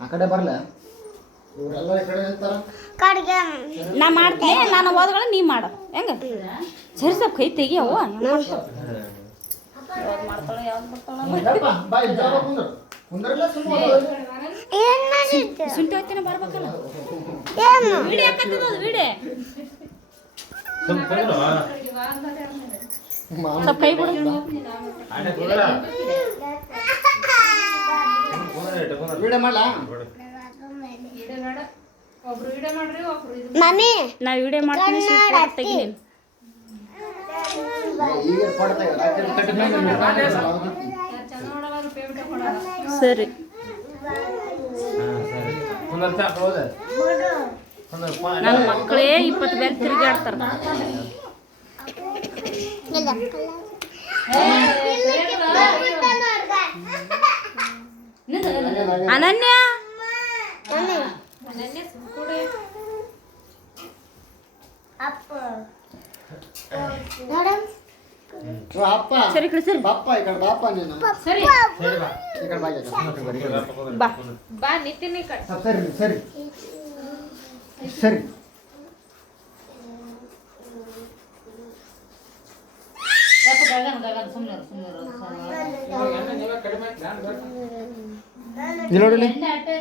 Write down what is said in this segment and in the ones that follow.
ಆ ಕಡೆ ಬರಲ್ಲ ಇವರೆಲ್ಲ ಈ ಕಡೆ ಇರ್ತಾರ ನಾ ಮಾಡ್ತೀನಿ ನಾನು ಓದ್ಗಳು ನೀ ಮಾಡು ಹೆಂಗ ಸರಿ ಸ್ವಲ್ಪ ಕೈ ತೆಗಿಯವ್ವ ಯಾವ್ದು ಮಾಡ್ತಾಳೆ ಯಾವ್ದು ಮಾಡ್ತಾಳೆ ಶುಂಠಿ ಹೊತ್ತಿನ ಬರ್ಬೇಕಲ್ಲ ವಿಡಿಯೋ ಹಾಕತ್ತದ ಅದು ವಿಡಿಯೋ ಸ್ವಲ್ಪ ಕೈ ಬಿಡು ವಿಡಿಯೋ ಮಾಡಲಾ ಮಮ್ಮಿ ನಾ ವಿಡಿಯೋ ಮಾಡ್ತೀನಿ ತೆಗಿ ನೀನು ಈಗ ಕೊಡ್ತಾ ಸರಿ ನನ್ನ ಮಕ್ಕಳೇ 20 ಬೇರೆ ತಿರುಗಾಡ್ತಾರ ಅನನ್ಯ ಅಪ್ಪ ಸರಿ ಕಡೆ ಸರಿ ಬಾಪ್ಪ ಈ ಕಡೆ ಬಾಪ್ಪ ನೀನು ಸರಿ ಈ ಕಡೆ ಬಾ ಬಾ ನಿತಿನ್ ಈ ಕಡೆ ಸರಿ ಸರಿ ಸರಿ ನೋಡಿ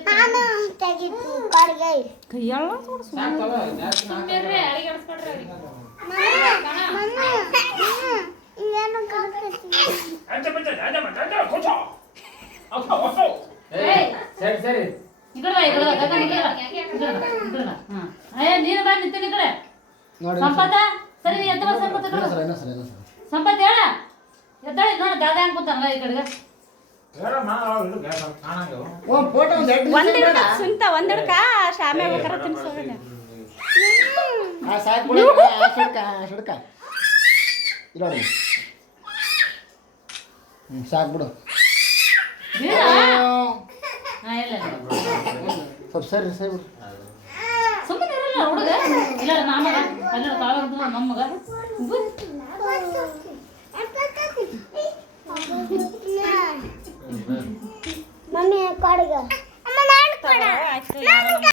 ನಾನು ತೆಗಿತು ಕಡ್ಗೆ ಕೈಯಲ್ಲ ಸುಮ್ಮನೆ ಅಡಿಗೆ ಅಡ್ಸ್ಕೊಡ್ರಿ ಏನು ಕಾಕತಿ ಸರಿ ಸರಿ ಈ ಕಡೆ ಈ ಕಡೆ ನೀನು ಬಾ ನಿಂತೀನಿ ಈ ಕಡೆ ನೋಡಿ ಸಂಪದ ಸರಿ ಎದ್ದ ಸಂಪದ ಸಂಪತ್ ಹೇಳ ಎದ್ದಾಳಿ ನೋಡ ದಾದಾ ಅನ್ಕೊಂತಾನಲ್ಲ ಈ ಕಡೆಗೆ ಫೋಟೋ ಒಂದಿಡ್ಕ ಸುಂತ ಒಂದಿಡ್ಕ ಶಾಮೆ ಬೇಕಾರ ತಿನ್ಸೋಣ ಸಾಕು ಬಿಡು ಸುಡ್ಕ ನೋಡಿ ಸಾಕು ಬಿಡು ಸ್ವಲ್ಪ ಸರಿ ಸರಿ ಬಿಡು ಸುಮ್ಮನೆ ಇರಲ್ಲ ಹುಡುಗ ಇಲ್ಲ ನಮಗ ಅಲ್ಲ ತಾಳ ನಮ್ಮಗ ಮಮ್ಮಿ ಕಡ್ಗೆ ಅಮ್ಮ ನಾನು ಕೊಡ ಆಯ್ತು